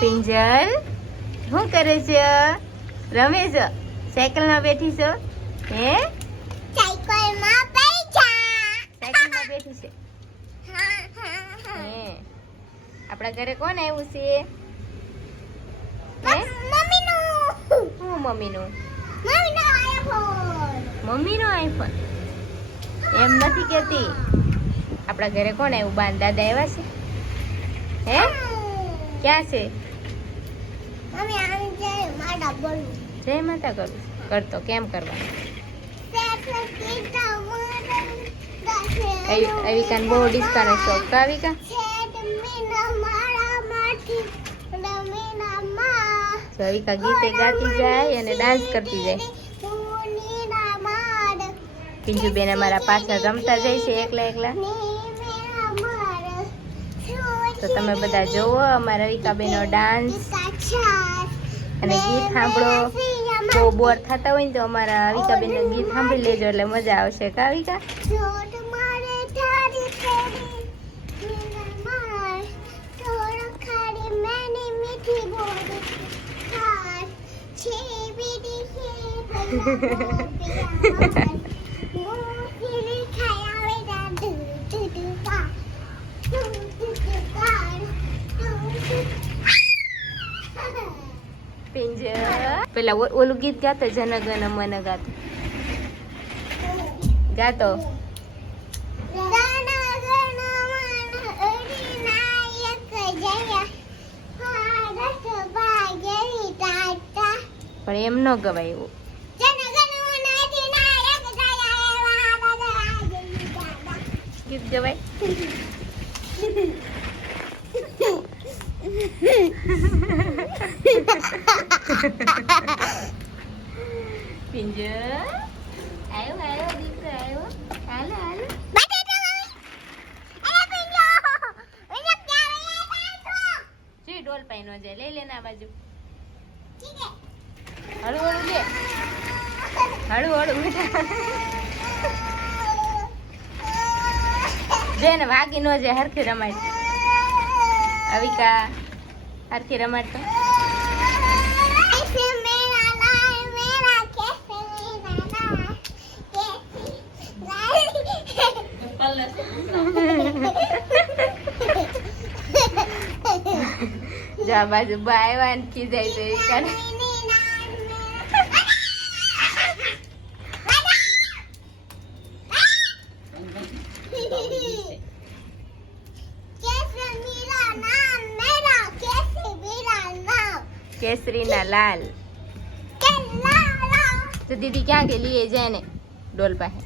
પિંજલ શું કરે છે? રમે છો? સાયકલમાં બેઠી છો? હે સાયકલમાં બેઠા. સાયકલમાં બેઠી છે. હે આપણા ઘરે કોણ આવ્યું છે? હે મમ્મીનું. શું મમ્મીનું? મમ્મીનો આઈફોન. મમ્મીનો આઈફોન એમ નથી કહેતી. આપણા ઘરે કોણ આવ્યું? બા ને દાદા આવ્યા છે? હે ક્યાં છે? મમ્મી આમ જાય માડા બોલું. જય માતા કરું કરતો કેમ કરવાનું? અવિકાને બહુ ડિસ્કાનો શોખ કા અવિકા? તો અવિકા ગીતે ગાતી જાય અને ડાન્સ કરતી જાય. પિંજુબેન અમારા પાછળ રમતા જાય છે એકલા એકલા. તો તમે બધા જોવો અમારા અવિકાબેનનો ડાન્સ અને ગીત સાંભળો. બહુ બોર થતા હોય ને તો અમારા અવિકાબેનનું ગીત સાંભળી લેજો એટલે મજા આવશે કા અવિકા? પેલા ઓલું ગીત ગાતો જનગણ મન ગાતો ગાતો. પણ એમ ન ગવાય એવું. ગીત ગવાય. પિંજર આવ્યો આવ્યો દીકરો આવ્યો. હાલો હાલો જી ડોલ પાઈ નો જાય. લઈ લેને આ બાજુ. હળુ હળુ લે. હળુ હળુ બેટા. જેને વાગી નો જાય હરખી રમાડ. અવિકા હરખી રમાડ તો. જા બાજુ બા આવ્યા ને ખીજાય તો અવિકાને. केसरी ना लाल. तो दीदी क्या के लिए जाने डोल पे है.